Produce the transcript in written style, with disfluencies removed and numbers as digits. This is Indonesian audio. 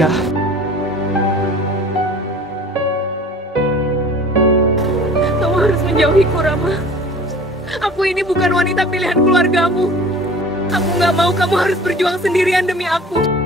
Rika. Kamu harus menjauhiku, Rama. Aku ini bukan wanita pilihan keluargamu. Aku nggak mau kamu harus berjuang sendirian demi aku.